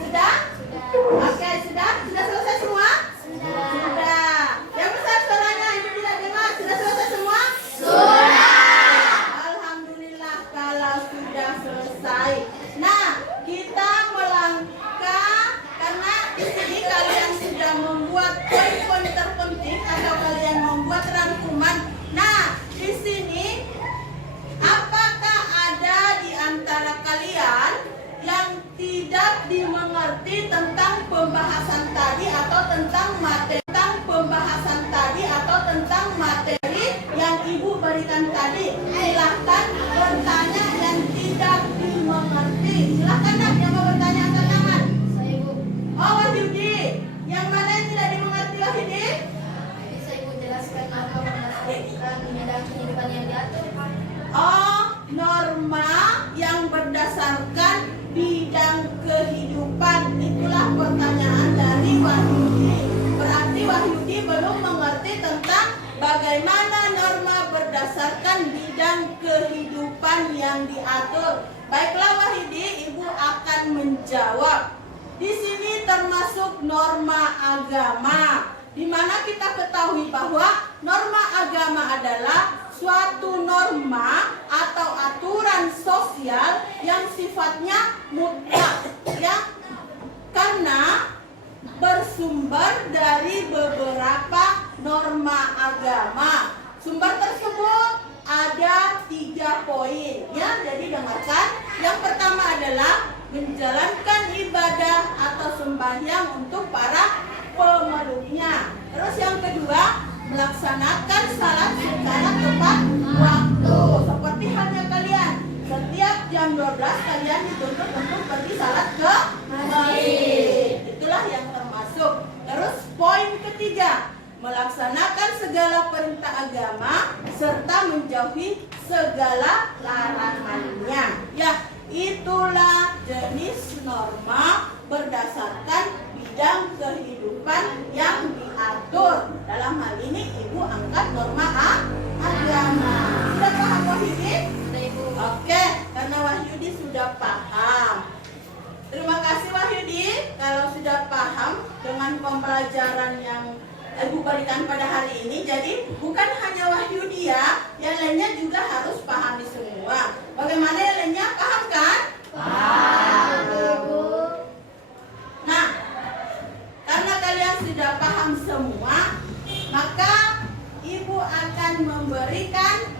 Sudah? Oke, sudah? Sudah selesai semua? Sudah. Yang besar suaranya, Ibu tidak dengar. Sudah selesai semua? Alhamdulillah kalau sudah selesai. Nah, kita melangkah karena di sini kalian sudah membuat poin-poin terpenting atau kalian membuat rangkuman. Nah, di sini apakah ada di antara kalian yang tidak dimengerti tentang pembahasan tadi atau tentang materi yang Ibu berikan tadi? Silahkan bertanya yang tidak dimengerti. Silahkan nak yang mau bertanya angkat tangan. Oh, Wahyudi. Yang mana yang tidak dimengerti, Wahyudi? Bisa Ibu jelaskan apa berdasarkan bidang kehidupan yang diatur? Oh, norma yang berdasarkan bidang kehidupan. Itulah pertanyaan dari Wahyudi. Berarti Wahyudi belum mengerti tentang bagaimana norma berdasarkan bidang kehidupan yang diatur. Baiklah Wahyudi, Ibu akan menjawab. Di sini termasuk norma agama, di mana kita ketahui bahwa norma agama adalah suatu norma atau aturan sosial yang sifatnya mutlak, ya, karena bersumber dari beberapa norma agama. Sumber tersebut ada 3 poin, ya. Jadi dengarkan. Yang pertama adalah menjalankan ibadah atau sembahyang untuk para pemeluknya. Terus yang kedua, melaksanakan salat secara tepat waktu. Seperti halnya kalian, setiap jam 12 kalian dituntut untuk pergi salat ke masjid. Itulah yang termasuk. Terus poin ketiga, melaksanakan segala perintah agama serta menjauhi segala larangannya. Ya, itulah jenis norma berdasarkan bidang kehidupan yang diatur. Dalam hal ini Ibu angkat norma agama. Sudah paham Wahyudi? Oke, karena Wahyudi sudah paham. Terima kasih Wahyudi kalau sudah paham dengan pembelajaran yang Ibu berikan pada hari ini. Jadi bukan hanya Wahyudi ya, yang lainnya juga harus pahami semua. Bagaimana yang lainnya, paham kan? Paham. Nah, karena kalian sudah paham semua, maka Ibu akan memberikan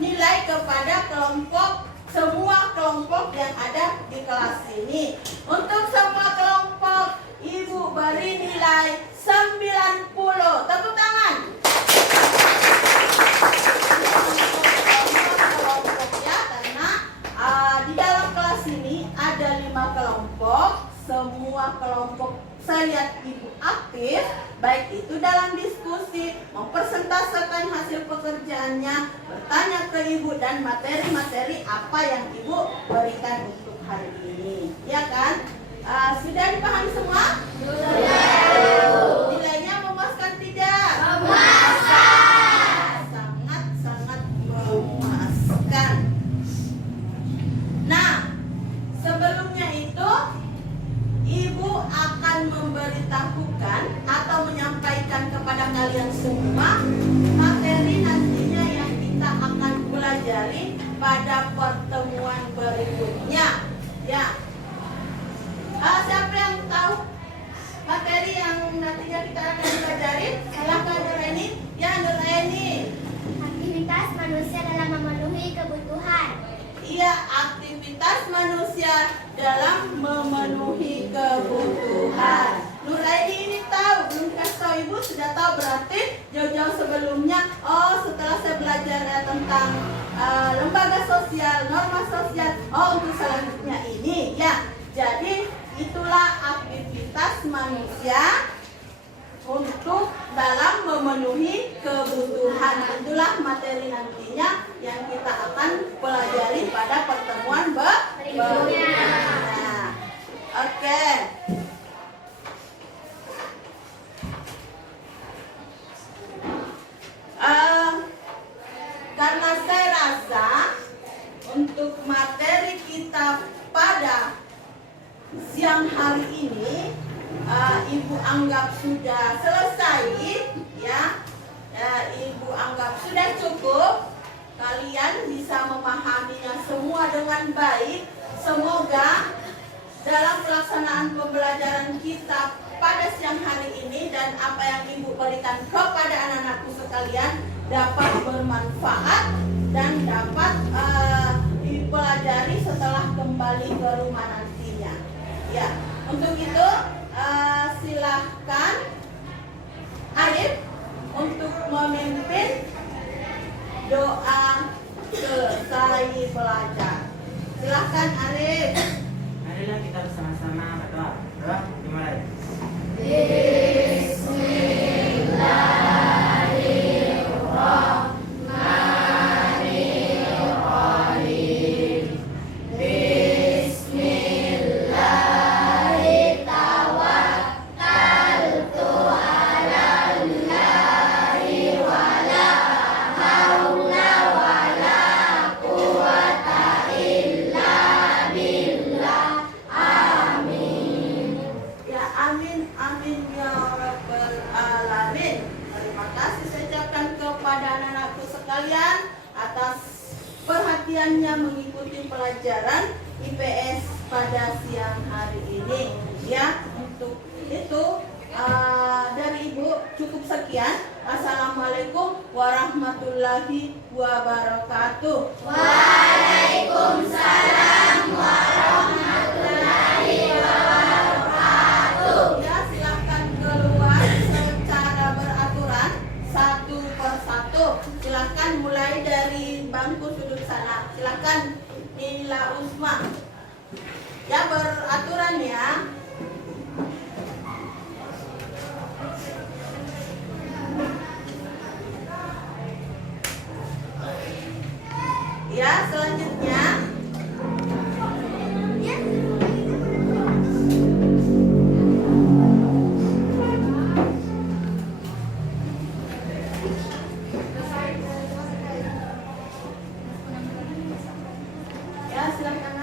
nilai kepada semua kelompok yang ada di kelas ini. Untuk semua kelompok, Ibu beri nilai 90. Tepuk tangan. Ya, karena di dalam kelas ini ada 5 kelompok. Semua kelompok saya lihat Ibu aktif, baik itu dalam diskusi, mempresentasekan hasil pekerjaannya, bertanya ke Ibu, dan materi-materi apa yang Ibu berikan untuk hari ini. Ya kan? Sudah dipahami semua? Sudah. Nilainya memuaskan tidak? Memuaskan. Sangat-sangat memuaskan. Nah, sebelumnya itu Ibu akan memberitahukan atau menyampaikan kepada kalian semua materi nantinya yang kita akan pelajari pada pertemuan berikutnya. Ya. Siapa yang tahu materi yang nantinya kita akan pelajari? Silakan Nuraini. Ya, Nuraini. Aktivitas manusia dalam memenuhi kebutuhan. Iya, aktivitas manusia dalam memenuhi kebutuhan. Nuraini ini tahu, belum kasih tahu Ibu, sudah tahu berarti jauh-jauh sebelumnya. Oh, setelah saya belajar tentang lembaga sosial, norma sosial. Oh, untuk selanjutnya ini, ya. Jadi itulah aktivitas manusia untuk dalam memenuhi kebutuhan. Itulah materi nantinya yang kita akan pelajari pada pertemuan berikutnya. Oke. Karena saya rasa untuk materi kita pada siang hari ini Ibu anggap sudah selesai, ya. Ibu anggap sudah cukup. Kalian bisa memahaminya semua dengan baik. Semoga dalam pelaksanaan pembelajaran kita pada siang hari ini dan apa yang Ibu berikan kepada anak-anakku sekalian dapat bermanfaat dan dapat dipelajari setelah kembali ke rumah nantinya. Ya, untuk itu silahkan Arif untuk memimpin doa selesai belajar. Silahkan Arif. Marilah kita bersama-sama berdoa. Doa dimulai. Ya, amin, amin ya rabbal alamin. Terima kasih saya ucapkan kepada anak-anakku sekalian atas perhatiannya mengikuti pelajaran IPS pada siang hari ini. Ya, untuk itu dari Ibu cukup sekian. Assalamualaikum warahmatullahi wabarakatuh. Ya, silakan keluar secara beraturan satu persatu. Silakan mulai dari bangku sudut sana. Silakan Nila Usma. Ya, beraturan ya. Ya, selanjutnya ya, silakan